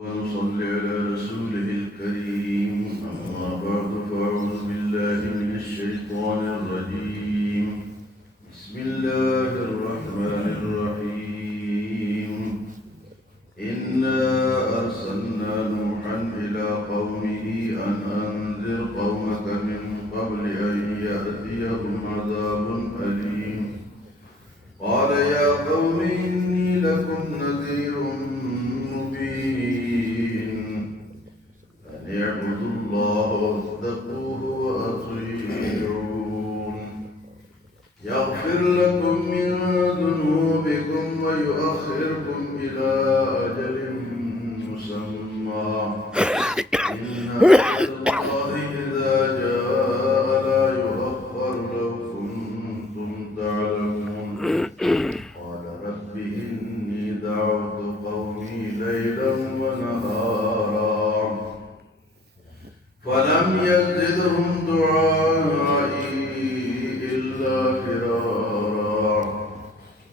ونصلي على رسوله الكريم أما بعد فأعوذ بالله من الشيطان الرجيم بسم الله الرحمن الرحيم إنا أرسلنا نوحا إلى قومه أن أنذر قومك من قبل أن يأتيهم عذاب أليم قال يا قوم إني لكم نذير اعبدوا الله واتقوه وأطيعون يغفر لكم من ذنوبكم ويؤخركم إلى أجل مسمى إن أجل الله إذا جاء لا يؤخر لو كنتم تعلمون قال رب إني دعوت قومي ليلا ونهارا فلم يزدهم دعائي إلا فرارا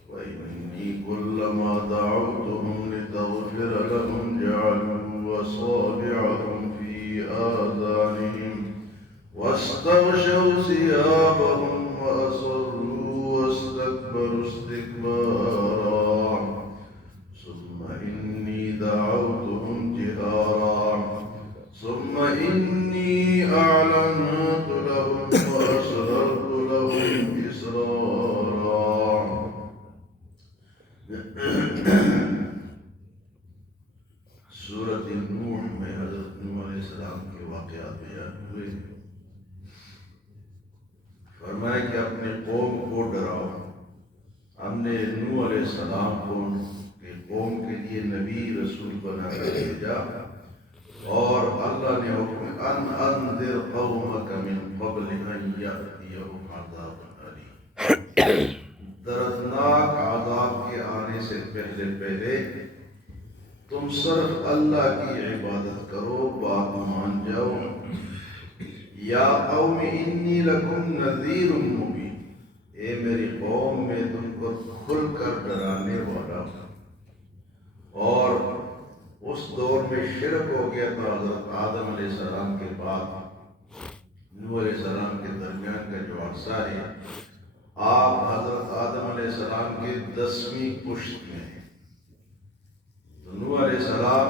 وإني كلما دعوتهم لتغفر لهم جعلوا أصابعهم في آذانهم واستغشوا ثيابهم وأصروا واستكبروا استكبارا ثم إني دعوتهم جهارا ثم إني أعلنت لهم وأسررت لهم إسرارا سورة نوح میں حضرت نوح علیہ السلام کے واقعات بیان ہوئے. فرمایا کہ اپنے قوم کو ڈراؤ. ہم نے نوح علیہ السلام کو کہ قوم کے لیے نبی رسول بنا کر بھیجا اور اللہ نے حکم ان انذر قومک من قبل ان یأتیہم عذاب علیم. دردناک عذاب کے آنے سے پہلے تم صرف اللہ کی عبادت کرو، بات مان جاؤ. یا قوم انی لکم نذیر مبین، اے میری قوم میں تم کو کھل کر ڈرانے والا. اور اس دور میں شرک ہو گیا تھا. حضرت آدم علیہ السلام کے بعد نوح علیہ السلام کے درمیان کا جو عرصہ ہے، آپ حضرت آدم علیہ السلام کے 10ویں پشت میں ہیں. تو نوح علیہ السلام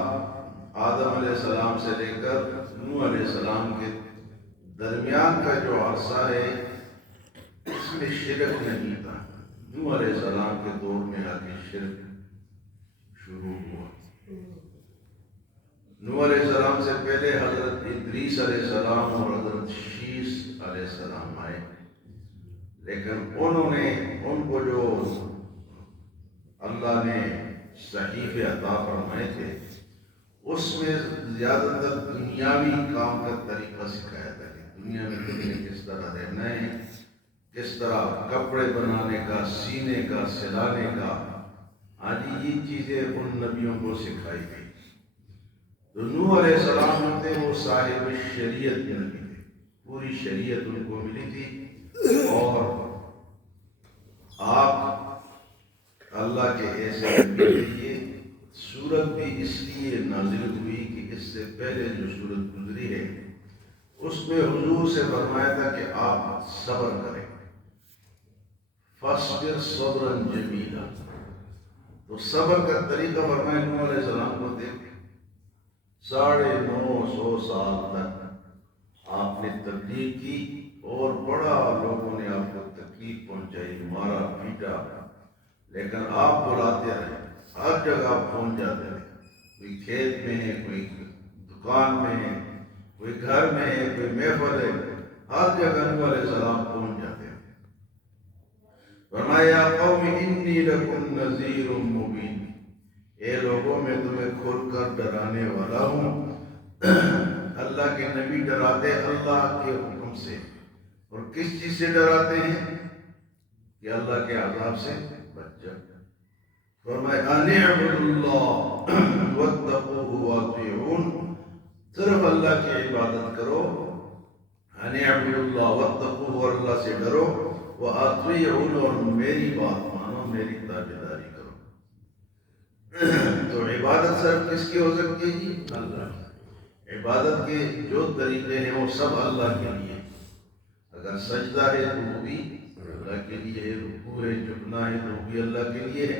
آدم علیہ السلام سے لے کر نوح علیہ السلام کے درمیان کا جو عرصہ ہے اس میں شرک نہیں تھا. نوح علیہ السلام کے دور میں آگے شرک شروع ہوا. نوح علیہ السلام سے پہلے حضرت ادریس علیہ السلام اور حضرت شیس علیہ السلام آئے، لیکن انہوں نے ان کو جو اللہ نے صحیفے عطا فرمائے تھے اس میں زیادہ تر دنیاوی کام کا طریقہ سکھایا تھا کہ دنیا میں تم نے کس طرح رہنا ہے، کس طرح کپڑے بنانے کا، سینے کا، سلانے کا. آج یہ چیزیں ان نبیوں کو سکھائی گئی. تو نوح علیہ السلام تھے وہ صاحب شریعت کے نبی تھے، پوری شریعت ان کو ملی تھی. اور آپ اللہ کے ایسے نبی تھے. یہ سورت بھی اس لیے نازل ہوئی کہ اس سے پہلے جو سورت گزری ہے اس میں حضور سے فرمایا تھا کہ آپ صبر کریں، فاصبر صبرا جمیلا. تو صبر کا طریقہ فرمایا نوح علیہ السلام کو دیکھ 950 سال تک آپ نے تبلیغ کی اور بڑا لوگوں نے آپ کو تکلیف پہنچائی، مارا پیٹا، لیکن آپ بلاتے رہے. ہر جگہ آپ پہنچ جاتے رہے. کوئی کھیت میں ہے، کوئی دکان میں ہے، کوئی گھر میں ہے، کوئی محفل ہے، ہر جگہ نوح علیہ السلام پہنچ جاتے ہیں. فرمایا یا قوم انی لکم نذیر مبین، اے لوگوں میں تمہیں کھل کر ڈرانے والا ہوں. اللہ کے نبی ڈراتے اللہ کے حکم سے، اور کس چیز سے ڈراتے ہیں کہ اللہ کے عذاب سے بچ جاؤ. فرمایا ان اعبدوا اللہ واتقوہ واطیعون، صرف اللہ کی عبادت کرو. ان اعبدوا اللہ واتقوہ، اللہ سے ڈرو، واطیعون، اور میری بات مانو، میری تابعداری کرو. تو عبادت صرف کس کی ہو سکتی ہے جی؟ اللہ کی۔ عبادت کے جو طریقے ہیں وہ سب اللہ کے لیے۔ اگر سجدہ ہے تو وہ بھی اللہ کے لیے ہے، رکوع ہے، جھکنا ہے تو وہ بھی اللہ کے لیے ہے،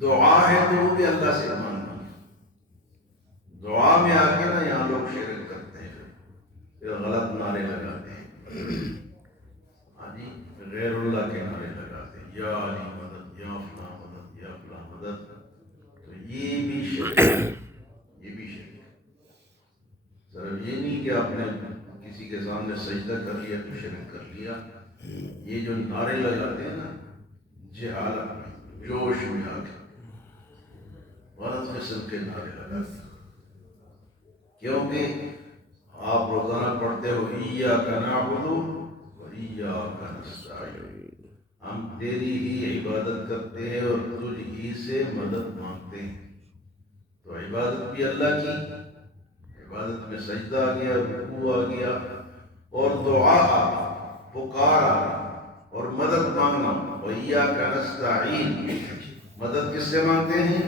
دعا ہے تو وہ بھی اللہ سے مانگنا ہے۔ دعا میں آ کے نا یہاں لوگ شرک کرتے ہیں، پھر غلط نعرے لگاتے ہیں، ہاں جی، غیر اللہ کے نعرے لگاتے ہیں، یا علی مدد، یا فلاں مدد، یا فلاں مدد، تو یہ بھی شرک ہے، یہ بھی شرک ہے۔ صرف یہ نہیں کہ آپ نے کسی کے سامنے سجدہ کر لیا تو شرک کر لیا، یہ جو نعرے لگاتے ہیں نا جہالت میں، جوش میں آ کے غلط قسم کے نعرے لگاتے ہیں، کیونکہ آپ روزانہ پڑھتے ہو ایاک نعبد و ایاک نستعین، ہم تیری ہی عبادت کرتے ہیں اور تجھ ہی سے مدد مانگتے ہیں۔ تو عبادت بھی اللہ کی، عبادت میں سجدہ آ گیا، رکوع آ گیا، اور دعا آ گیا، پکار آ گیا، اور مدد مانگنا، وَإِيَّاكَ نَسْتَعِينُ، مدد کس سے مانگتے ہیں؟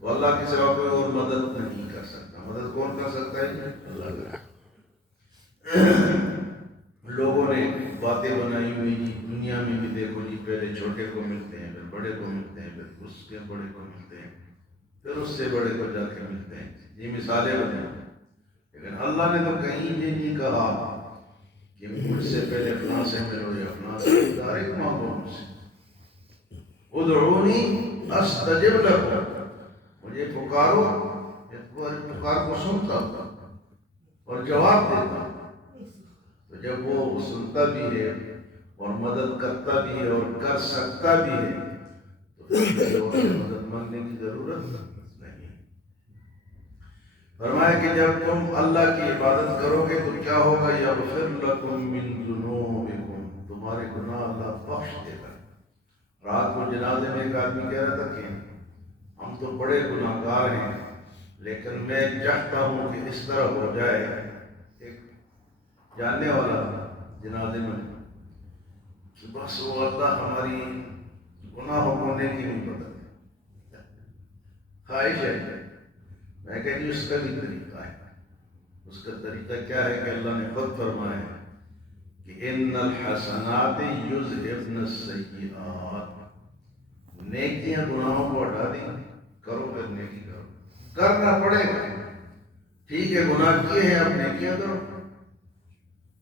تو اللہ کے سوا کوئی اور مدد نہیں کر سکتا۔ مدد کون کر سکتا ہے؟ اللہ۔ لوگوں نے باتیں بنائی ہوئی جی، دنیا میں بھی دیکھو جی، پہلے چھوٹے کو ملتے ہیں، پھر بڑے کو ملتے ہیں، پھر اس کے بڑے کو ملتے ہیں، پھر اس سے بڑے کو جا کے ملتے ہیں، یہ مثالیں بنائی۔ لیکن اللہ نے تو کہیں یہ نہیں کہا کہ مجھ سے پہلے فلاں سے ملو یا فلاں سے، ڈائریکٹ مانگو مجھ سے، ادعونی استجب لکم، مجھے پکارو، تمہاری پکار کو سنتا ہوں اور جواب دیتا ہوں۔ تو جب وہ سنتا بھی ہے اور مدد کرتا بھی ہے اور کر سکتا بھی ہے تو پھر اور مدد مانگنے کی ضرورت نہیں۔ فرمایا کہ جب تم اللہ کی عبادت کرو گے تو کیا ہوگا؟ یغفر لکم من ذنوبکم، تمہارے گناہ اللہ بخش دے گا۔ رات کو جنازے میں ایک آدمی کہہ رہا تھا کہ ہم تو بڑے گناہ گار ہیں، لیکن میں چاہتا ہوں کہ اس طرح ہو جائے، ایک جاننے والا جنازے میں، کہ بس وہ اللہ ہماری گناہوں کو نیکی نہیں پتہ، خواہش ہے۔ میں کہتی اس کا بھی طریقہ ہے۔ اس کا طریقہ کیا ہے کہ اللہ نے خود فرمایا ہے کہ ان الحسنات یذہبن السیئات، نیکیاں گناہوں کو ہٹا دیں، کرو پھر نیکی کرو، کرنا پڑے گا، ٹھیک ہے گناہ کیے ہیں اب نیکیاں کرو،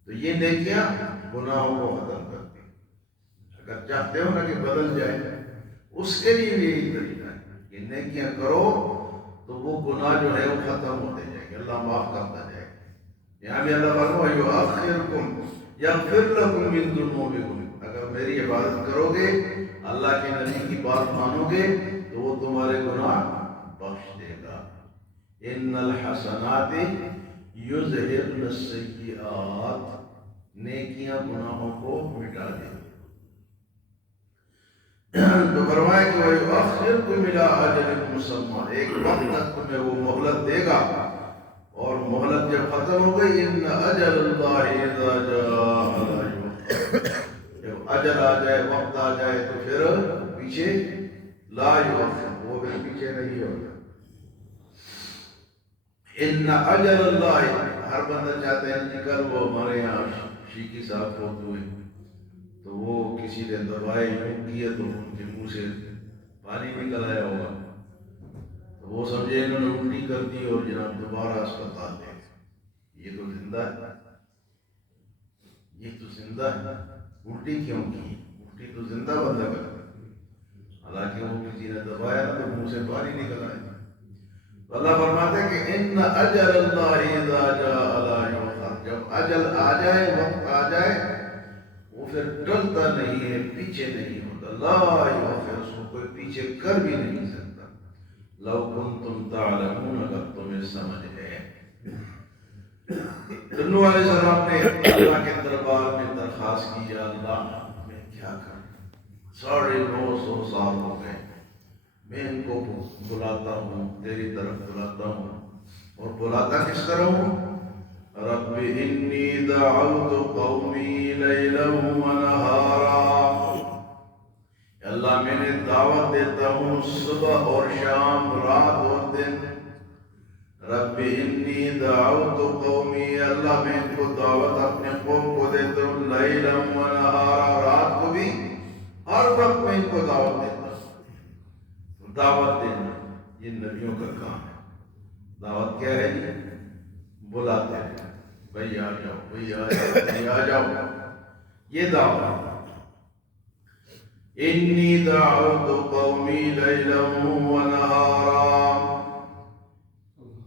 تو یہ نیکیاں گناہوں کو ختم کرتی ہیں۔ اگر چاہتے ہو نا کہ بدل جائے، اس کے لیے بھی یہی طریقہ ہے کہ نیکیاں کرو تو وہ گناہ جو ہے وہ ختم ہوتے جائیں گے، اللہ معاف کرتا جائے گا۔ یہاں بھی اللہ فرماتا ہے یؤخرکم یغفر لکم من ذنوبکم، اگر میری عبادت کرو گے، اللہ کے نبی کی بات مانو گے تو وہ تمہارے گناہ بخش دے گا۔ ان الحسنات یذہبن السیئات، نیکیاں گناہوں کو مٹا دیں گے۔ تو فرمایا کہ وَيُؤَخِّرْكُمْ إِلَىٰ أَجَلٍ مُّسَمًّى، ایک وقت تک تمہیں وہ مہلت دے گا، اور مہلت جب ختم ہو گئی، إِنَّ أَجَلَ اللَّهِ إِذَا جَاءَ لَا يُؤَخَّرُ، جب اجل آ جائے، وقت آ جائے تو پھر پیچھے لا یؤخر، وہ پھر پیچھے نہیں ہوگا۔ إِنَّ أَجَلَ اللَّهِ، ہر بندہ چاہتا ہے کہ کل وہ ہمارے یہاں شیخی صاحب فوت ہوئے تو وہ کسی نے دبائے یوں کیے تو ان کے منہ سے پانی نکل آیا ہوگا، تو وہ سمجھے انہوں نے الٹی کر دی اور جناب دوبارہ اسپتال لے گئے۔ یہ تو زندہ ہے، یہ تو زندہ ہے، الٹی کیوں کی؟ الٹی تو زندہ بندہ کرتا ہے، حالانکہ وہ کسی نے دبایا نا تو منہ سے پانی نکل آیا۔ اللہ فرماتا ہے کہ ان اجل اللہ اذا جاء لا یؤخر، جب اجل آ جائے، وقت آ جائے، وہ پھر ٹلتا نہیں ہے، پیچھے نہیں ہوتا، لا یؤخر، اس کو کوئی پیچھے کر بھی نہیں سکتا۔ لو کنتم تعلمون، اگر تمہیں سمجھ ہے۔ نوح علیہ السلام نے اللہ کے دربار میں درخواست کی، یا اللہ میں کیا کروں، 950 سال ہو گئے، میں ان کو بلاتا ہوں، تیری طرف بلاتا ہوں، اور بلاتا کس طرح ہوں؟ رب انی دعوت قومی لیلا ونہارا، اللہ میں نے دعوت دیتا ہوں صبح اور شام، رات اور دن. رب انی دعوت قومی، اللہ میں ان کو دعوت اپنے قوم کو دیتا ہوں لیلا و نہارا، رات کو بھی ہر وقت میں ان کو دعوت دیتا ہوں. دعوت دینا یہ نبیوں کا کام ہے. دعوت کیا ہے؟ بلاتے ہیں بھائی آ جاؤ، بھائی آ جاؤ، بھائی آ جاؤ، یہ دعوت. انی دعوت قومی لیلا و نہارا،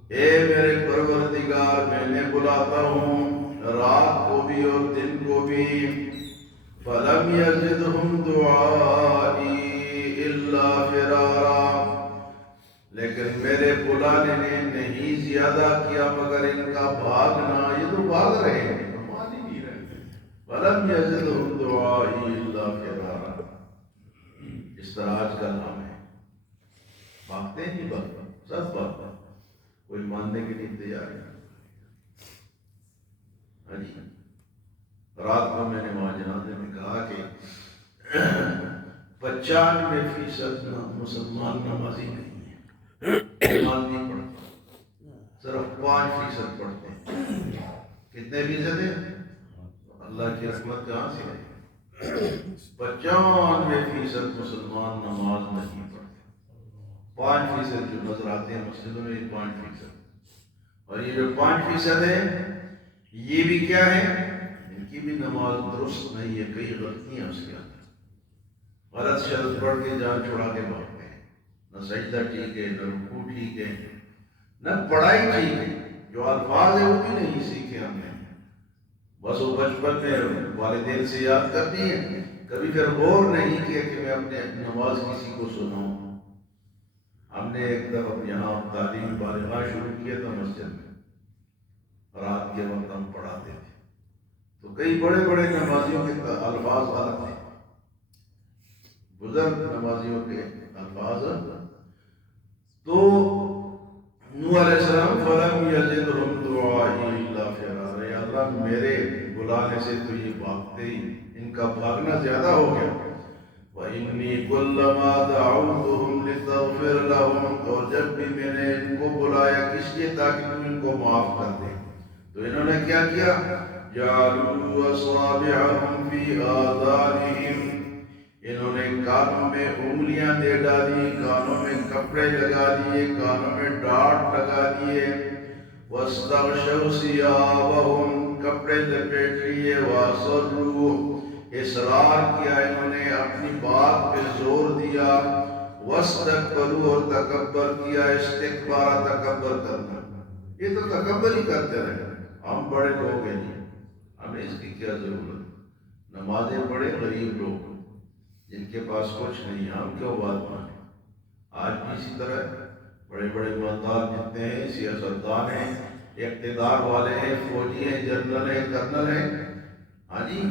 اے میرے پروردگار میں نے بلاتا ہوں رات کو بھی اور دن کو بھی. فلم یزدہم دعائی الا فرارا، لیکن میرے بلانے نے نہیں زیادہ کیا مگر ان کا بھاگنا. یہ تو بھاگ رہے ہیں، مان ہی نہیں رہے. فلم یزدہم دعائی الا فرارا، اس طرح آج کا نام ہے. بھاگتے نہیں، بھاگتے سب بھاگتے، کوئی ماننے کے لیے تیار ہے. رات کو میں نے وہاں جنازے میں کہا کہ 95% مسلمان نمازی نہیں ہے، نماز نہیں پڑھتے، صرف 5% پڑھتے ہیں. کتنے فیصد ہیں؟ اللہ کی رحمت کہاں سے ہے؟ 95% مسلمان نماز نہیں پڑھتے. 5% جو نظر آتے ہیں مسجدوں میں، 5%. اور یہ جو 5% ہے یہ بھی کیا ہے؟ ان کی بھی نماز درست نہیں ہے، کئی غلطیاں اس کے اندر. غلط شرط پڑھ کے جان چھڑا کے بھاگتے ہیں. نہ سجدہ ٹھیک ہے، نہ رکوع ٹھیک ہے، نہ پڑھائی ٹھیک ہے. جو الفاظ ہیں وہ بھی نہیں سیکھے ہم نے، بس وہ بچپن میں والدین سے یاد کر دیے، کبھی پھر غور نہیں کیا کہ میں اپنے نماز کسی کو سناؤں. ہم نے ایک دفعہ یہاں تعلیم بالغاہ شروع کیا تھا مسجد میں، رات کے وقت ہم پڑھاتے تھے تو کئی بڑے بڑے نمازیوں کے الفاظ غلط تھے، بزرگ نمازیوں کے الفاظ. تو نوح علیہ السلام فلم یزدہم دعائی الا فرارا، یا اللہ میرے بلانے سے تو یہ بھاگتے ہی، ان کا بھاگنا زیادہ ہو گیا. وَإِنِّي كُلَّمَا دَعَوْتُهُمْ لِتَغْفِرَ لَهُمْ، اور جب بھی میں نے ان کو بلایا کس لیے؟ تاکہ تم ان کو معاف کر دے. تو انہوں نے کیا کیا؟ جَعَلُوا أَصَابِعَهُمْ فِي آذَانِهِمْ، انہوں نے کانوں میں انگلیاں دے ڈالی، کانوں میں کپڑے لگا دیے، کانوں میں ڈاٹ لگا دیے. وَاسْتَغْشَوْا ثِيَابَهُمْ، کپڑے لپیٹ لیے. وَأَصَرُّوا، اصرار کیا انہوں نے، اپنی بات پہ زور دیا. وَاسْتَكْبَرُوا، اور تکبر کیا. استکبار تکبر کرنا، یہ تو تکبر ہی کرتے رہے. ہم بڑے لوگ ہیں جی، ہمیں اس کی کیا ضرورت؟ نمازیں پڑھے غریب لوگ جن کے پاس کچھ نہیں، ہم کیوں بات مانیں؟ آج بھی اسی طرح بڑے بڑے مالدار جتنے ہیں، سیاستدان ہیں، اقتدار والے ہیں، فوجی ہیں، جنرل ہیں، کرنل ہیں، ہاں جی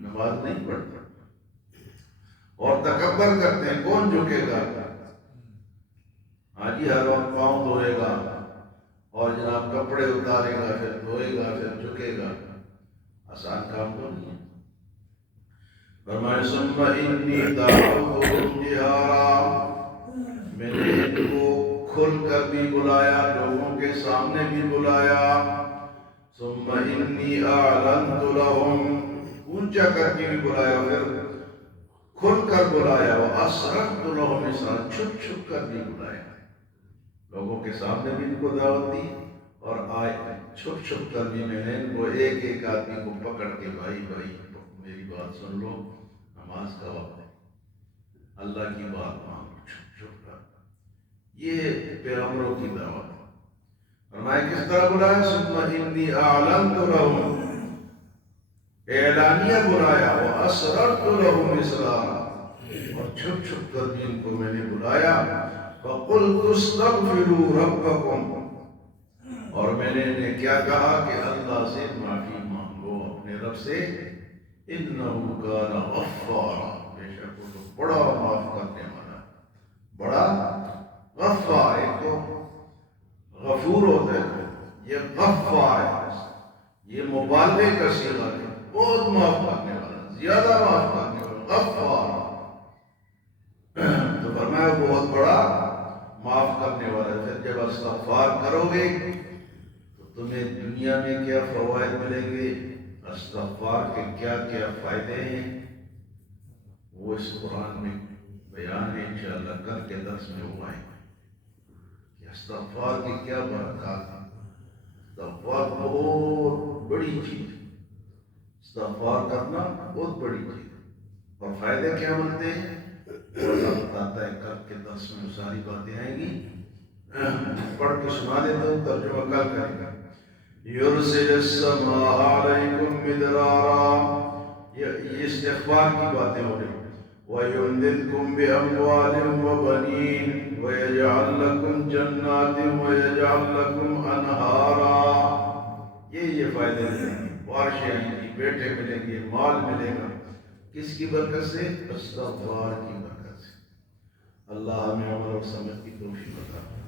نماز نہیں پڑھتے اور تکبر کرتے ہیں. کون جھکے گا؟ ہاں جی ہر وقت پاؤں دھوئے گا اور جناب کپڑے اتارے گا، پھر دھوئے گا، پھر جھکے گا. آسان کام تو نہیں ہے. فرمائے ثم انی دعوتہم جہارا، میں نے ان کو کھل کر بھی بلایا، لوگوں کے سامنے بھی بلایا. ثم انی اعلنت لہم، اونچا کر کے بھی بلایا، پھر کھل کر بلایا. واسررت لہم اسرارا، چھپ چھپ کر بھی بلایا. لوگوں کے سامنے بھی ان کو دعوت دی اور آئے چھپ چھپ کر بھی میں نے ان کو ایک ایک آدمی کو پکڑ کے، بھائی بھائی میری بات سن لو، نماز کا وقت ہے، اللہ کی بات مانو، چھپ چھپ کر. یہ پیغمبروں کی دعوت ہے. فرمایا کس طرح بلایا؟ ثم انی اعلنت لہم، اعلانیہ بلایا. واسررت لہم اسرارا، اور چھپ چھپ کر بھی ان کو میں نے بلایا. فقلت استغفروا ربکم، اور میں نے انہیں کیا کہا کہ اللہ سے معافی مانگو، اپنے رب سے. انہ کان غفارا، بے شک وہ تو بڑا معاف کرنے والا ہے، بڑا غفار. ایک تو غفور ہوتا ہے، یہ غفار ہے، یہ مبالغے کا صیغہ ہے، بہت معاف کرنے والا، زیادہ معاف کرنے والا، غفار. فرمایا بہت بڑا معاف کرنے والا ہے۔ پھر جب استغفار کرو گے تو تمہیں دنیا میں کیا فوائد ملیں گے، استغفار کے کیا کیا فائدے ہیں، وہ اس قرآن میں بیان ہے۔ انشاءاللہ کل کے درس میں وہ آئیں کہ استغفار کی کیا برکات ہے۔ استغفار بہت بڑی چیز ہے، استغفار کرنا بہت بڑی چیز ہے، اور فائدے کیا ملتے ہیں وہ اللہ بتاتا ہے۔ کل کے درس میں ساری باتیں آئیں گی، پڑھ کے سنا دیتا ہوں، ترجمہ کل کریں گا۔ یرسل السماء علیکم مدرارا، یہ استغفار کی باتیں ہو رہی ہیں۔ وَيُمْدِدْكُمْ بِأَمْوَالٍ وَبَنِينَ وَيَجْعَلْ لَكُمْ جَنَّاتٍ وَيَجْعَلْ لَكُمْ أَنْهَارًا۔ یہ فائدے ملیں گے، بارشیں آئیں گی، بیٹے ملیں گے، مال ملے گا، کس کی برکت سے؟ استغفار کی برکت سے۔ اللہ ہمیں عمل اور سمجھ کی توفیق عطا فرمائے۔